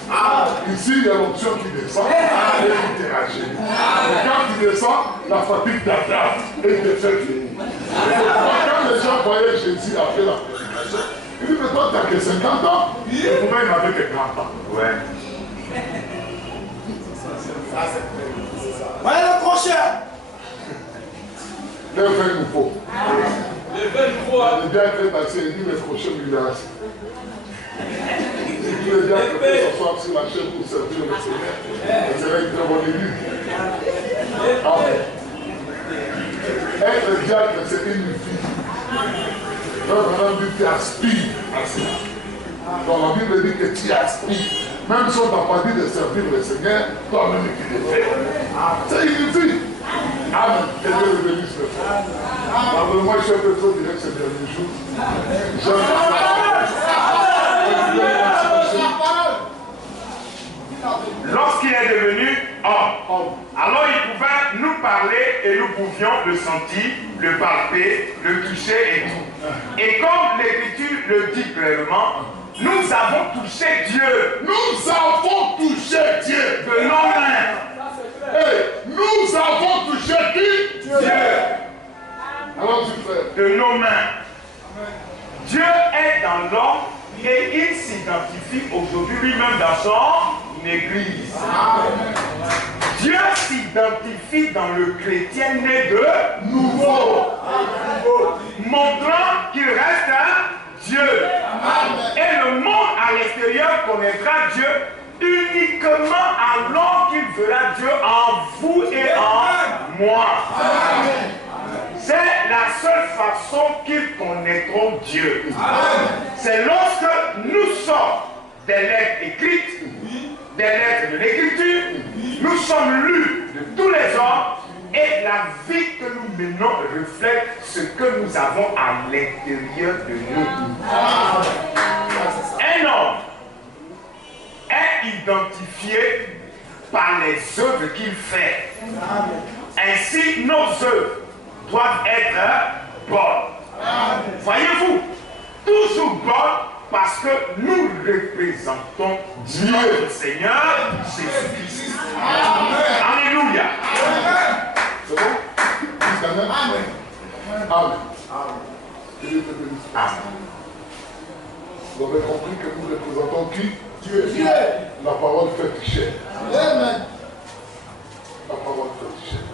Ici, il y a l'option qui descend et qui interagit. Mais quand il descend, la fatigue t'attrape et il te fait finir. Quand les gens voyaient Jésus après la prédication, il dit, mais toi, tu n'as que 50 ans. Et pourquoi il n'avait que 40 ans? Ouais. Voyez le crochet. Le vrai nouveau. Le vrai nouveau. Le diable est passé, il dit, le crochet lui est assis. Si le diable peut s'asseoir sur la chaise pour servir le Seigneur, c'est une très bonne église. Amen. Être diable, c'est une vie. Maintenant, dit tu aspires à cela. Donc la Bible dit que tu aspires. Même si on t'a pas dit de servir le Seigneur, toi-même tu le fais. C'est une vie. Amen. Que Dieu le bénisse le frère. Moi, je suis un peu trop direct ces derniers jours. J'aime Lorsqu'il est devenu homme, alors il pouvait nous parler et nous pouvions le sentir, le palper, le toucher et tout. Et comme l'Écriture le dit clairement, nous avons touché Dieu. Nous avons touché Dieu. De nos mains. Hey, nous avons touché qui? Dieu. Alors tu fais. De nos mains. Dieu est dans l'homme et il s'identifie aujourd'hui lui-même dans son église. Dieu s'identifie dans le chrétien né de nouveau, montrant qu'il reste un Dieu. Et le monde à l'extérieur connaîtra Dieu uniquement alors qu'il verra Dieu en vous et en moi. C'est la seule façon qu'ils connaîtront Dieu. C'est lorsque nous sommes des lettres écrites, des lettres de l'écriture, nous sommes lus de tous les hommes et la vie que nous menons reflète ce que nous avons à l'intérieur de nous. Un homme est identifié par les œuvres qu'il fait. Ainsi, nos œuvres doivent être bonnes. Voyez-vous, toujours bonnes parce que nous représentons Dieu. notre Seigneur Jésus-Christ. Alléluia. C'est bon? Dis Amen. Amen. Amen. Que Dieu te bénisse. Amen. Vous avez compris que nous représentons qui? Dieu. La parole fait chair. Amen. La parole fait chair.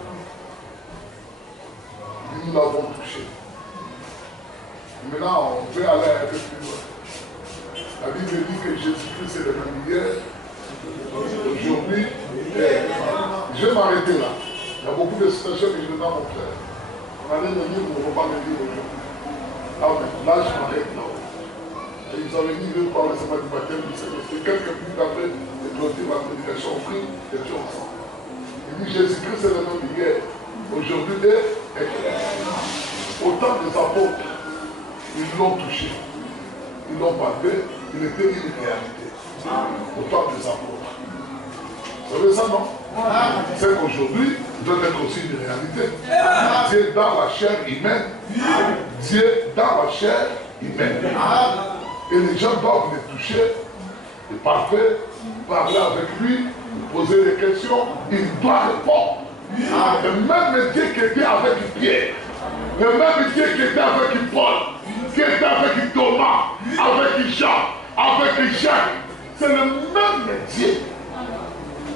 Nous l'avons touché. Maintenant, on peut aller un peu plus loin. La Bible dit que Jésus-Christ est le même hier, aujourd'hui. Je vais m'arrêter là. Il y a beaucoup de situations que je vais dans mon frère. On allait le lire, on ne va pas le lire aujourd'hui. Amen. Là, je m'arrête là. Et ils ont venu deux par le sabbat du baptême du Seigneur. C'est quelques minutes après de clôturer ma prédication. On prie et Dieu ensemble. Il dit Jésus-Christ est le même hier, aujourd'hui et autant des apôtres, ils l'ont touché, ils l'ont palpé, il était une réalité. Autant des apôtres. Vous savez ça, non? C'est qu'aujourd'hui, il doit être aussi une réalité. Dieu dans la chair humaine. Dieu dans la chair humaine. Et les gens doivent le toucher, le palper, parler avec lui, poser des questions, il doit répondre. Le même Dieu qui était avec Pierre, le même Dieu qui était avec Paul, qui était avec Thomas, avec Jean, avec Jacques, c'est le même Dieu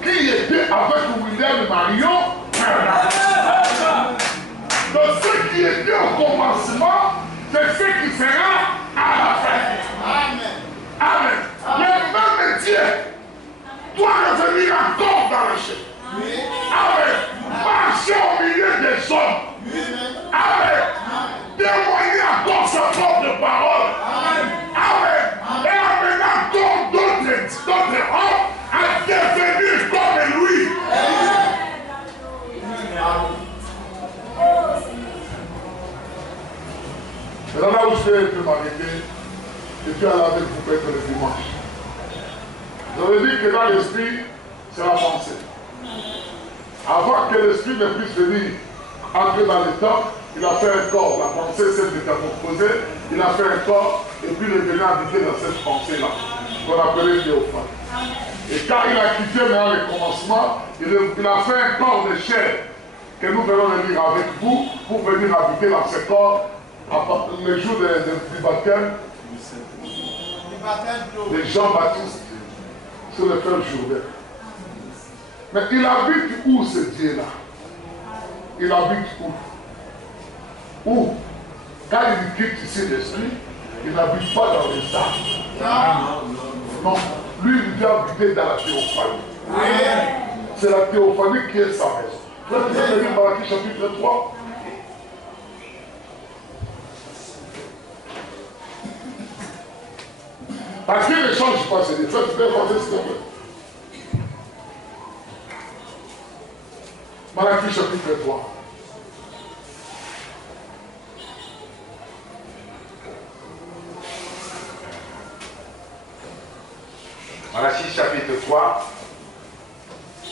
qui était avec William et Marion. Donc ce qui était au commencement, c'est ce qui sera à la fin. Amen. Le même Dieu doit revenir encore dans le ciel. Amen. Marcher au milieu des hommes. Amen. Témoigner encore sa propre parole. Amen. Et amener encore d'autres hommes à devenir comme lui. Et là où je vais m'arrêter, et puis aller avec vous peut-être le dimanche. J'avais dit que dans l'esprit, c'est la pensée. Avant que l'esprit ne puisse venir entrer dans le temps, il a fait un corps. La pensée s'est métamorphosée, il a fait un corps, et puis il est venu habiter dans cette pensée-là, qu'on appelait Théophane. Et quand il a quitté maintenant le commencement, il a fait un corps de chair, que nous venons venir avec vous, pour venir habiter dans ce corps, le jour du baptême de Jean-Baptiste sur le fleuve Jourdain. Mais il habite où ce Dieu-là? Il habite où? Où? Quand il quitte ici l'esprit, il n'habite pas dans les arbres. Non, lui il vient habiter dans la théophanie. C'est la théophanie qui est sa maison. Vous allez lire Malachie chapitre 3. Parce qu'il ne change pas, c'est des faits, tu peux penser s'il te plaît. Malachie chapitre 3. Malachie chapitre 3,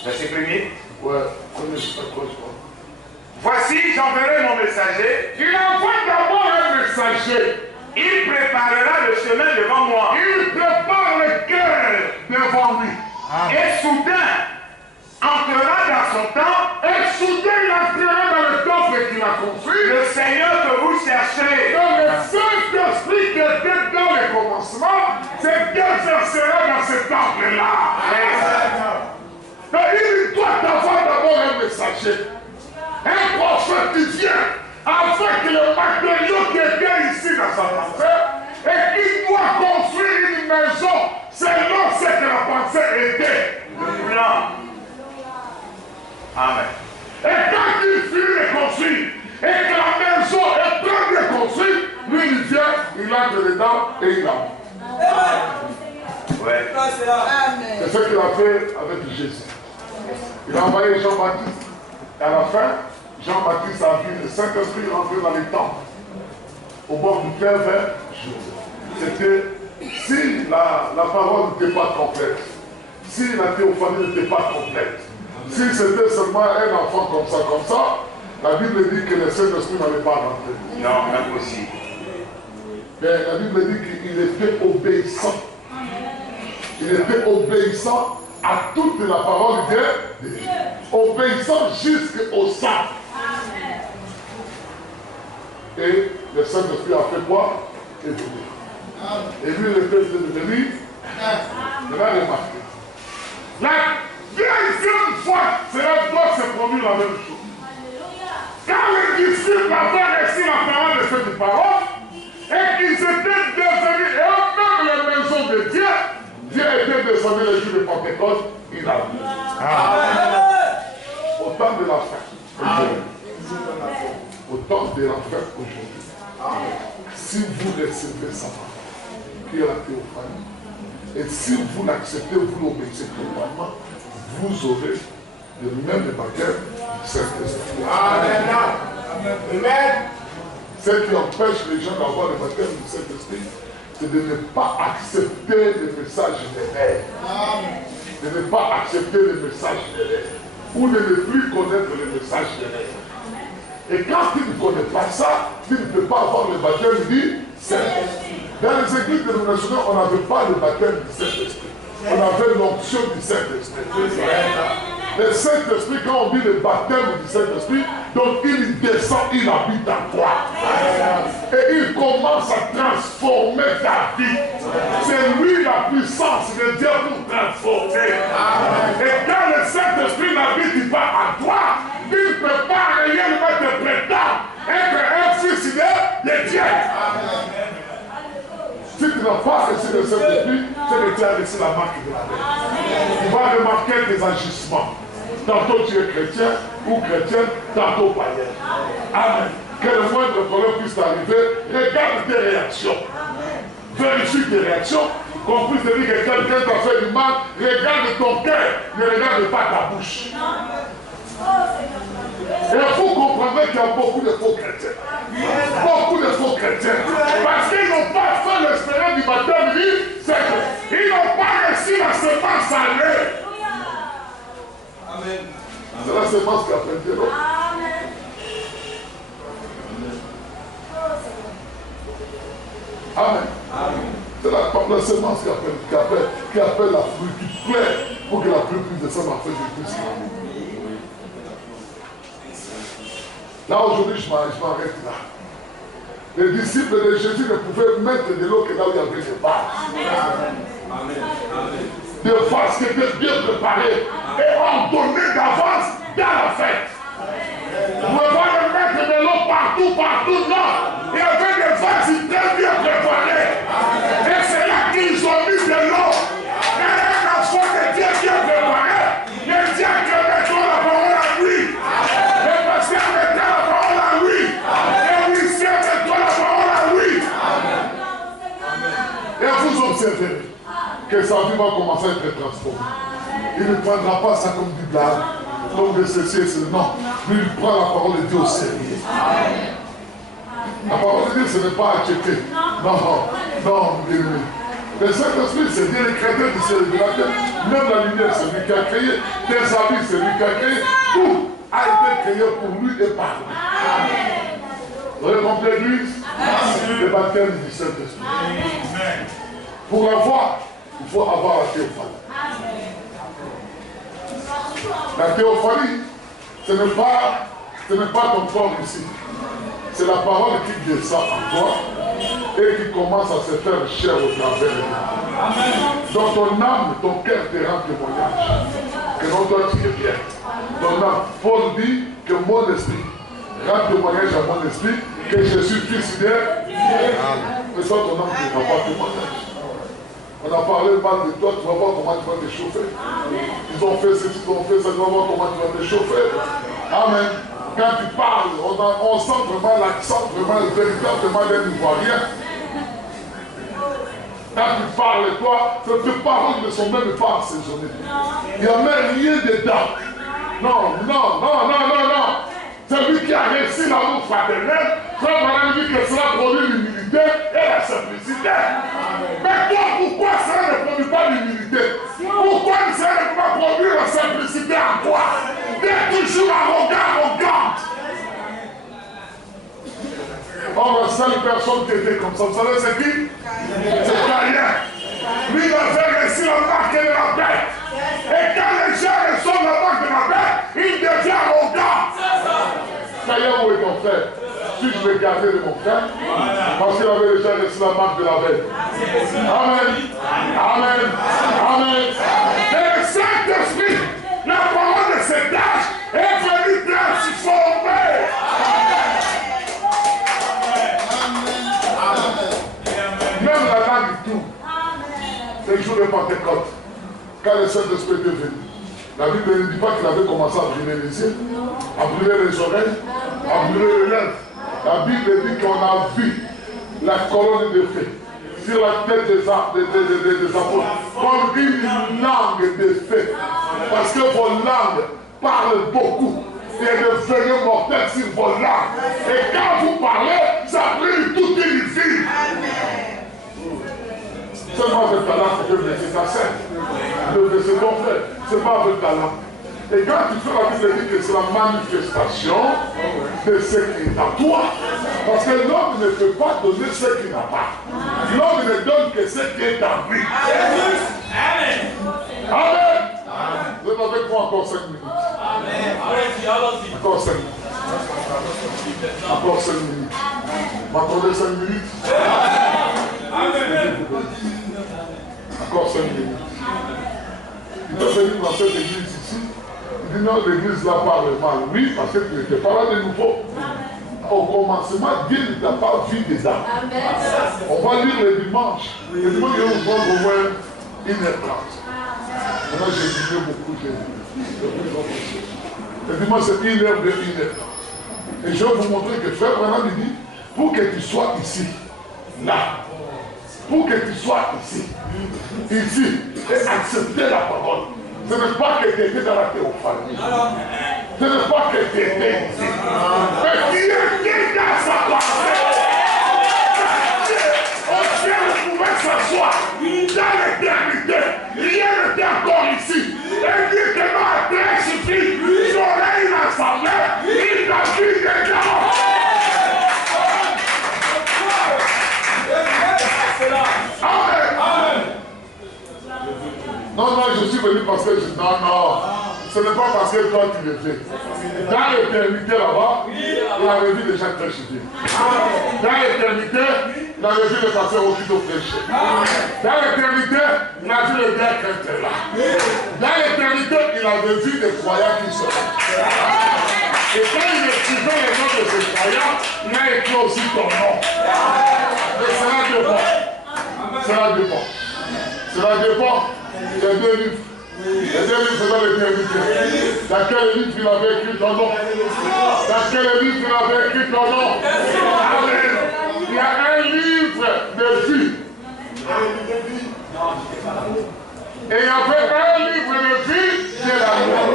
verset 1er. Ouais, premier chapitre 3, je crois. Voici, j'enverrai mon messager. Il envoie d'abord un messager. Il préparera le chemin devant moi. Il prépare le cœur devant lui. Et soudain, entrera dans son temple. Et soudain, il entrera dans le temple qu'il a construit. Le Seigneur que vous cherchez. Dans le Saint-Esprit qui était dans le commencement, c'est Dieu sera dans ce temple-là. Donc il doit avoir d'abord un messager, un prophète qui vient avec le matériau qui était ici dans sa pensée et qui doit construire une maison selon ce que la pensée était. Le plan. Amen. Et quand il finit de construire et que la maison est pleine de construire, lui il vient, il entre dedans et il la. Ouais. C'est ce qu'il a fait avec Jésus. Il a envoyé Jean-Baptiste. Et à la fin, Jean-Baptiste a vu le Saint-Esprit rentrer dans les temples, au bord du fleuve Jourdain. C'était, si la parole n'était pas complète, si la théophanie n'était pas complète, si c'était seulement un enfant comme ça, la Bible dit que le Saint-Esprit n'allait pas rentrer. Non, impossible. Mais la Bible dit qu'il était obéissant. Il était obéissant à toute la parole de Dieu. Obéissant jusqu'au sang. Et le Saint-Esprit a fait quoi? Et lui, le peuple de venir, il va remarquer. La deuxième fois, cela doit se produire la même chose. Quand les disciples avaient reçu la parole de cette parole, et qu'ils étaient devenus, et même la maison de Dieu, Dieu était descendu le jour de Pentecôte, il a vu. Au temps de la fin, au temps de la fin aujourd'hui, si vous recevez sa parole, qui est la théophanie, et si vous l'acceptez, vous l'obéissez totalement, vous aurez le même baptême du Saint-Esprit. Amen. Ce qui empêche les gens d'avoir le baptême du Saint-Esprit, c'est de ne pas accepter le message de l'air. De ne pas accepter le message de l'air. Ou de ne plus connaître le message de l'air. Et quand tu ne connais pas ça, tu ne peux pas avoir le baptême du Saint-Esprit. Dans les églises dénominationnelles, on n'avait pas le baptême du Saint-Esprit. On avait l'onction du Saint-Esprit. Le Saint-Esprit, quand on dit le baptême du Saint-Esprit, donc il descend, il habite en toi. Et il commence à transformer ta vie. C'est lui la puissance de Dieu pour transformer. Et quand le Saint-Esprit n'habite pas en toi, il ne peut pas réellement te prétendre être un fils de Dieu. Si tu n'as pas reçu le Saint-Esprit, c'est que tu as reçu la marque de la vie. Tu vas remarquer tes agissements. Tantôt tu es chrétien ou chrétienne, tantôt païen. Amen. Que le moindre problème puisse t'arriver, regarde tes réactions. Vérifie tes réactions. Qu'on puisse te dire que quelqu'un t'a fait du mal, regarde ton cœur, ne regarde pas ta bouche. Et vous comprendrez qu'il y a beaucoup de faux chrétiens. Beaucoup de faux chrétiens. Parce qu'ils n'ont pas fait l'espérance du baptême du Saint-Esprit. Ils n'ont pas reçu la semence à l'œil. Amen. C'est la semence qui a fait Dieu. Amen. C'est la semence qui appelle la pluie, qui plaît pour que la pluie puisse descendre en fait de Christ. Là aujourd'hui, je m'arrête là. Les disciples de Jésus ne pouvaient mettre de l'eau que là où il y avait des vases. Des vases qui étaient bien préparés et ordonnés d'avance dans la fête. Vous ne pouvez pas mettre de l'eau partout, non. Il y avait des vases très bien préparés. Et c'est là qu'ils ont mis de l'eau. Et un enfant de Dieu qui est préparé, le diable mettra la parole à lui. Le pasteur mettra la parole à lui. Et l'huissier mettra la parole à lui. Et vous observez que sa vie va commencer à être transformée. Il ne prendra pas ça comme du blague, comme de ceci et cela. Non, lui il prend la parole de Dieu au sérieux. La parole de Dieu, ce n'est pas à checker. Non, bien-aimé. Le Saint-Esprit, c'est bien les chrétiens du ciel de la terre. Même la lumière, c'est lui qui a créé. Tes habits, c'est lui qui a créé. Tout a été créé pour lui et par lui. Vous avez compris l'église? Le baptême du Saint-Esprit. Pour l'avoir, il faut avoir la théophanie. La théophanie, ce n'est pas ton corps ici. C'est la parole qui descend en toi et qui commence à se faire chair au travers de toi. Donc ton âme, ton cœur te rend témoignage. Que non, toi tu es bien. Ton âme, Paul dit que mon esprit rend témoignage à mon esprit que je suis fils de Dieu. Mais toi, ton âme ne rend pas témoignage. On a parlé mal de toi, tu vas voir comment tu vas te chauffer. Ils ont fait ceci, ils ont fait ça, tu vas voir comment tu vas te chauffer. Amen. Quand tu parles, on sent vraiment l'accent, vraiment véritablement d'un Ivoirien. Quand tu parles, toi, tes paroles ne sont même pas assaisonnées. Il n'y a même rien dedans. Non. C'est lui qui a réussi l'amour fraternel. Frère Branham dit que cela produit l'humilité et la simplicité. Mais toi, pourquoi cela ne produit pas l'humilité? Pourquoi cela ne peut pas produire la simplicité en toi? T'es toujours arrogante. Or, la seule personne qui était comme ça, vous savez c'est qui? C'est Caïn. Lui, il avait reçu la marque de la bête. Et quand les gens reçoivent la marque de la bête, il devient arrogant. Caïn, où est ton frère? Si je vais garder de mon frère, parce qu'il avait déjà reçu la marque de la bête. Amen. Amen. Amen. Et le Saint-Esprit, la parole de cet âge, est venue transformer. Même la langue du tout. C'est le jour de Pentecôte. Quand le Saint-Esprit est venu. La Bible ne dit pas qu'il avait commencé à brûler les yeux, à brûler les oreilles, à brûler les lèvres. La Bible dit qu'on a vu la colonne de feu sur la tête des apôtres comme une langue de feu. Parce que vos langues parlent beaucoup. Et le feu mortel sur vos langues. Et quand vous parlez, ça brûle toute une vie. Seulement avec ta langue, tu peux blesser ta sœur. Tu peux blesser ton frère. C'est pas avec ta langue. Et quand tu fais la Bible dit que c'est la manifestation de ce qui est à toi. Parce que l'homme ne peut pas donner ce qu'il n'a pas. L'homme ne donne que ce qui est en lui. Amen. Amen. Vous êtes avec moi encore 5 minutes. Amen. Allez-y. Encore 5 minutes. Encore 5 minutes. M'accordez 5 minutes. Amen. Encore 5 minutes. Il est venu dans cette église ici. Il dit non, l'église là parle mal. Oui, parce que tu n'étais pas là de nouveau. Au commencement, Dieu ne t'a pas vu dedans. On va lire le dimanche. Le dimanche, il va vous prendre au moins 1h30. Moi, j'ai écouté beaucoup. Le dimanche, c'est 1h de 1h30. Et je vais vous montrer que frère Branham il dit, pour que tu sois ici, là, pour que tu sois ici, et accepter la parole. Ce n'est pas que tu étais dans la théophanie. Ce n'est pas que tu étais ici. Mais tu étais dans sa pensée. Au ciel, on pouvait s'asseoir. Dans l'éternité, rien n'était encore ici. Et Dieu que non, après suffit. Son oreille l'assemblée, il t'a vu dedans. Amen. Amen. Non, je suis venu parce que je dis non, ce n'est pas parce que toi tu le fais. Dans l'éternité là-bas, il avait vu déjà prêcher. Dans l'éternité, il avait vu le pasteur Okito prêcher. Dans l'éternité, il a vu le bien chrétien là. Dans l'éternité, il avait vu des croyants qui se rendent. Et quand il écrivait les noms de ces croyants, il a écrit aussi ton nom. Et cela dépend. Cela dépend. Cela dépend. Il y a 2 livres. Les 2 livres, c'est dans l'éternité. Dans quel livre il avait écrit ton nom? Dans quel livre il avait écrit ton nom? Amen. Il y a un livre de vie. Et il y avait un livre de vie de la mort.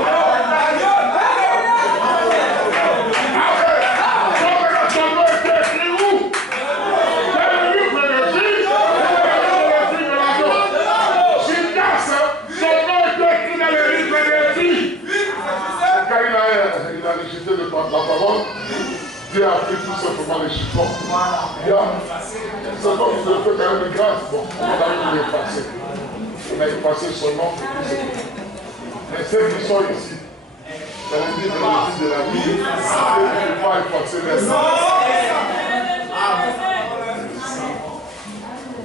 La parole, Dieu a pris tout simplement les chiffons. C'est comme vous le faites quand même de grâce. Bon, on a eu l'effacer. On a effacé son nom. Mais ceux qui sont ici, dans le livre de la vie, Dieu ne peut pas effacer les noms. On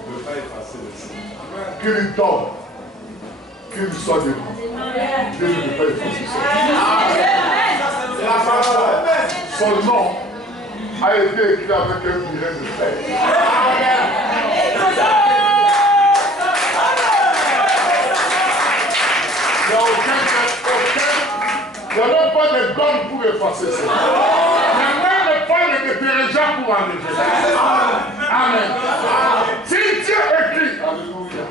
ne peut pas effacer les noms. Qu'il tombe, qu'il soit debout. Dieu ne peut pas effacer son nom. Son nom a été écrit avec un miret de fer. Il n'y a même pas de gomme pour effacer ça. Il n'y a même pas de détergent pour enlever. Amen. Si Dieu écrit, alléluia.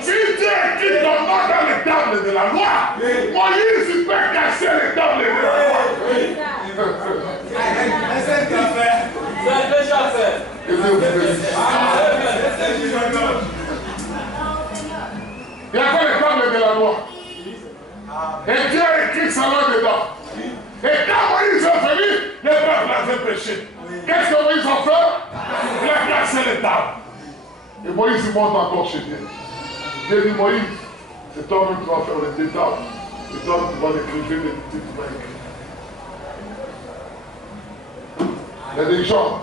Si Dieu écrit ton nom dans les tables de la loi, Moïse il peut casser les tables de la loi. C'est déjà fait. Et Dieu vous bénisse. Il y a quoi les tables de la loi? Et Dieu a écrit sa loi dedans. Et quand Moïse est venu, le peuple avait péché. Qu'est-ce que Moïse tables. Et Moïse il monte encore chez Dieu. Dieu dit Moïse, c'est toi-même qui vas faire les deux tables. C'est toi qui vas l'écrire, les petites tu vas écrire. Il y a des gens,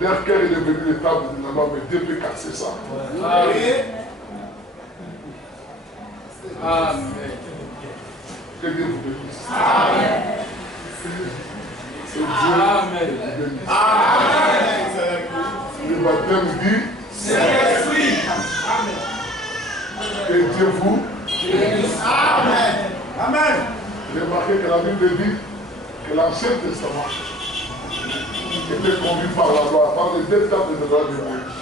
leur cœur est devenu les tables de la loi, mais Dieu peut casser ça. Amen. Que Dieu vous bénisse. Amen. C'est Dieu Amen. vous bénisse. Amen. Le baptême dit Saint-Esprit. que Dieu vous bénisse. Amen. Amen. remarquez que la Bible dit que l'Ancien Testament était conduit par la loi, par les deux tables de la loi de Moïse.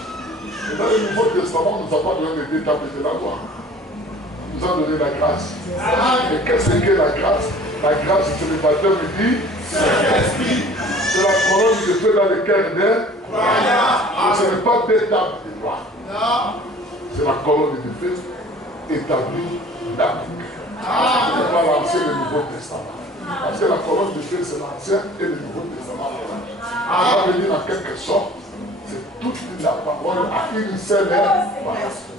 Et dans le Nouveau Testament, nous n'avons pas donné les deux tables de la loi. Il nous a donné la grâce. Et qu'est-ce que la grâce? La grâce, c'est le baptême dit Saint-Esprit. C'est la colonne de feu dans le cœur des croyants. Ce n'est pas deux tables de loi. C'est la colonne de feu établie dans le cœur. Ce n'est pas l'Ancien et le Nouveau Testament. Parce que la colonne de feu, c'est l'Ancien et le Nouveau Testament. On va venir en quelque sorte, c'est toute la parole à une seule personne.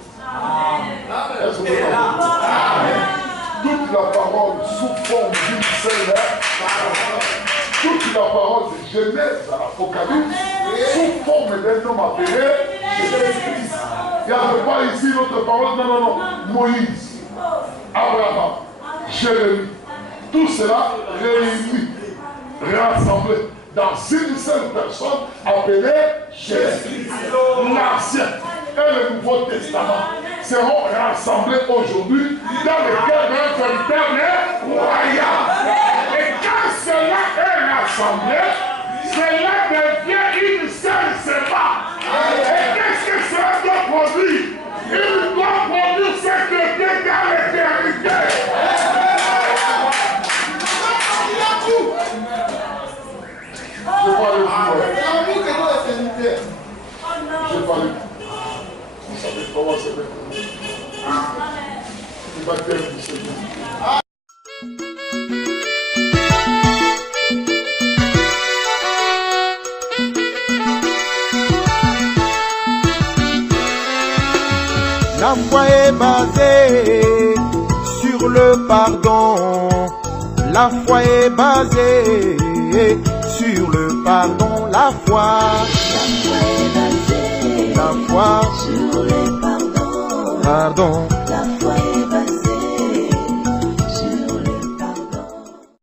Est-ce que vous comprenez? Toute la parole sous forme d'une seule parole. Toute la parole de Genèse à l'Apocalypse sous forme d'un homme appelé Jésus-Christ. Il n'y avait pas ici notre parole, non, non, non. Moïse, Abraham, Jérémie, tout cela réuni, rassemblé dans une seule personne appelée Jésus. L'Ancien et le Nouveau Testament seront rassemblés aujourd'hui dans le cœur d'un véritable royaume. Et quand cela est rassemblé, cela devient une seule séparate. Et qu'est-ce que cela doit produire? Il doit produire ce que Dieu dans l'éternité. Je parle vous savez comment c'est fait. Le baptême du Seigneur. La foi est basée sur le pardon. La foi est basée sur le pardon. La foi est basée sur le pardon. Pardon.